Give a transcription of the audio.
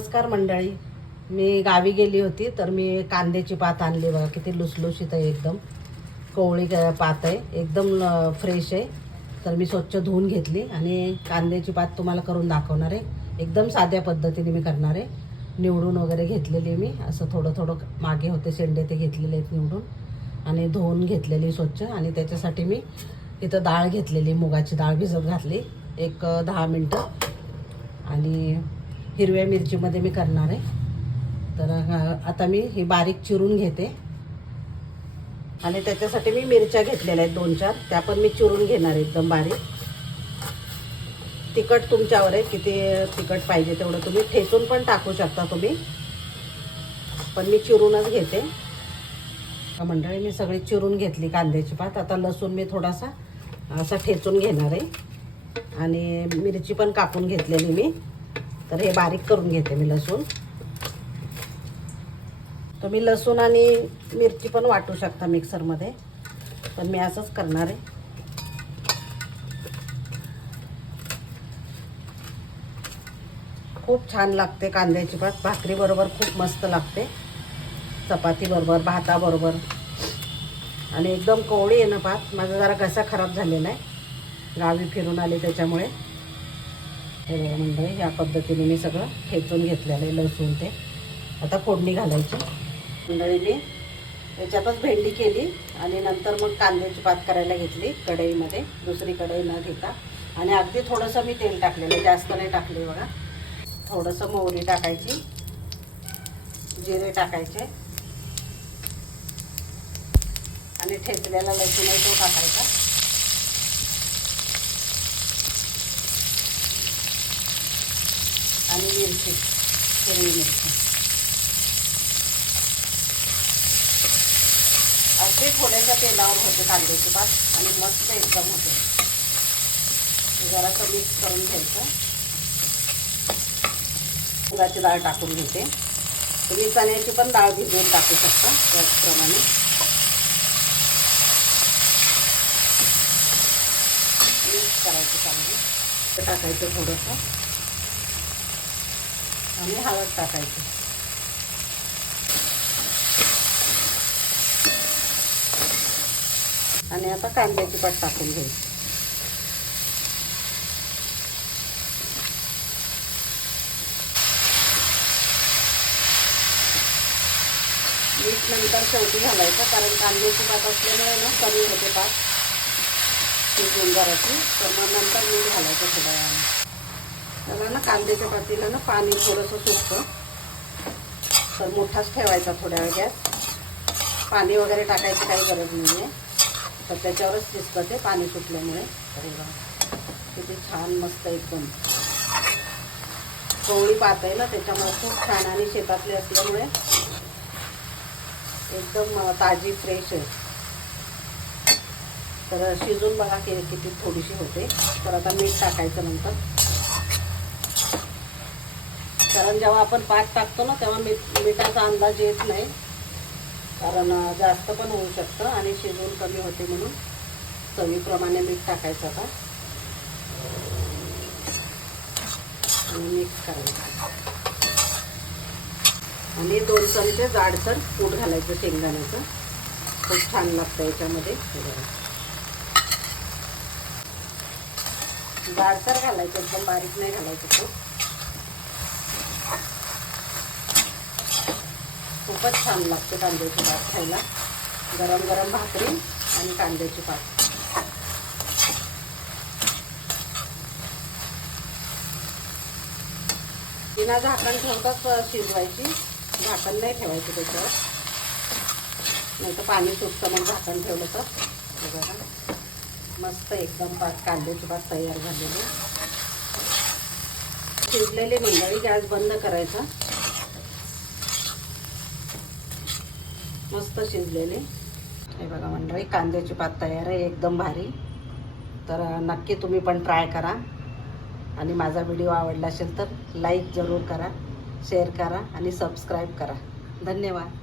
नमस्कार मंडळी. मी गावी गेली होती तर मी कांद्याची पात आणली बघा किती लुसलुशीत आहे एकदम. कोवळी पात आहे एकदम फ्रेश आहे. तर मी स्वच्छ धुवून घेतली आणि कांद्याची पात तुम्हाला करून दाखवणार आहे. एकदम साध्या पद्धतीने मी करणार आहे. निवडून वगैरे घेतलेली मी असं थोडं थोडं मागे होते शेंडे ते घेतलेले आहेत निवडून. आणि धुवून घेतलेली स्वच्छ आणि त्याच्यासाठी मी इथं डाळ घेतलेली मुगाची डाळ भिजत घातली. एक दहा मिनटं. आणि हिरव्या मिरचीमध्ये मी करणार आहे. तर आता मी ही बारीक चिरून घेते. आणि त्याच्यासाठी मी मिरच्या घेतलेल्या आहेत दोन चार. त्या पण मी चिरून घेणार आहे एकदम बारीक. तिखट तुमच्यावर आहे. किती तिखट पाहिजे तेवढं तुम्ही ठेचून पण टाकू शकता तुम्ही. पण मी चिरूनच घेते. मंडळी मी सगळी चिरून घेतली कांद्याची पात. आता लसूण मी थोडासा असा ठेचून घेणार आहे. आणि मिरची पण कापून घेतलेली मी. तर हे बारीक करून घेते मी लसूण. तुम्ही लसूण आणि मिरची पण वाटू शकता मिक्सरमध्ये पण मी असंच करणार आहे. खूप छान लागते कांद्याची भात. भाकरीबरोबर खूप मस्त लागते. चपातीबरोबर भाताबरोबर आणि एकदम कोवळी आहे ना भात. माझा जरा घसा खराब झालेला आहे. गावी फिरून आले त्याच्यामुळे. हे बघा मंडळी या पद्धतीने मी सगळं ठेचून घेतलेलं आहे लसूण ते. आता फोडणी घालायची. मंडळीने त्याच्यातच याच्यातच भेंडी केली आणि नंतर मग कांद्याची पात करायला घेतली कढईमध्ये. दुसरी कढई न घेता. आणि अगदी थोडंसं मी तेल टाकलेलं जास्त नाही टाकले बघा. थोडंसं मोहरी टाकायची. जिरे टाकायचे. आणि ठेचलेला लसूण आहे तो टाकायचा. आणि मिरची हिरवी मिरची. असे थोड्याशा तेलावर होते कांद्याची पात आणि मस्त एकदम होते. जरासं मिक्स करून घ्यायचं. मुगाची डाळ टाकून घेते. तुम्ही चण्याची पण डाळ भिजवून टाकू शकता त्याचप्रमाणे. मिक्स करायचं चांगलं. टाकायचं थोडंसं. आणि हळद टाकायची. आणि आता कांद्याची पात टाकून घ्यायची मीठ नंतर शेवटी घालायचं कारण कांद्याची पात असल्यामुळे ना कमी होते पात. शिजून जराची तर मग नंतर मीठ घालायचं थोड्या वेळाने. त्याला ना कांद्याच्या पातीला ना पाणी थोडंसं सुटतं. तर मोठाच ठेवायचा थोड्या वेळ गॅस पाणी वगैरे टाकायची काही गरज नाही आहे तर त्याच्यावरच दिसतं ते पाणी सुटल्यामुळे. किती छान मस्त एकदम. कोवळी पात आहे ना त्याच्यामुळे खूप छान आणि शेतातले असल्यामुळे एकदम ताजी फ्रेश आहे. तर शिजून बघा की किती थोडीशी होते. तर आता मीठ टाकायचं नंतर. कारण जेव्हा आपण पात टाकतो ना तेव्हा मीठ मिठाचा अंदाज येत नाही. कारण जास्त पण होऊ शकतं आणि शिजवून कमी होते म्हणून चवीप्रमाणे मीठ टाकायचं आता. आणि मिक्स करायचं. आणि दोन चमचे जाडसर कूट घालायचं शेंगदाण्याचं. खूप छान लागतं याच्यामध्ये. जाडसर घालायचं एकदम बारीक नाही घालायचं खूप खूपच छान लागते कांद्याची भात खायला. गरम गरम भाकरी आणि कांद्याची पात. बिना झाकण ठेवताच शिजवायची. झाकण नाही ठेवायचं त्याच्यावर. नाही तर पाणी सुटतं मग झाकण ठेवलं तर. बघा. मस्त एकदम पात कांद्याची पात तयार झालेली. शिजलेली मंडळी गॅस बंद करायचा. मस्त शिजलेले. हे बघा मंडळी कांद्याची पात तयार आहे एकदम भारी. तर नक्की तुम्ही पण ट्राय करा. आणि माझा व्हिडिओ आवडला असेल तर लाईक जरूर करा शेअर करा आणि सबस्क्राईब करा. धन्यवाद.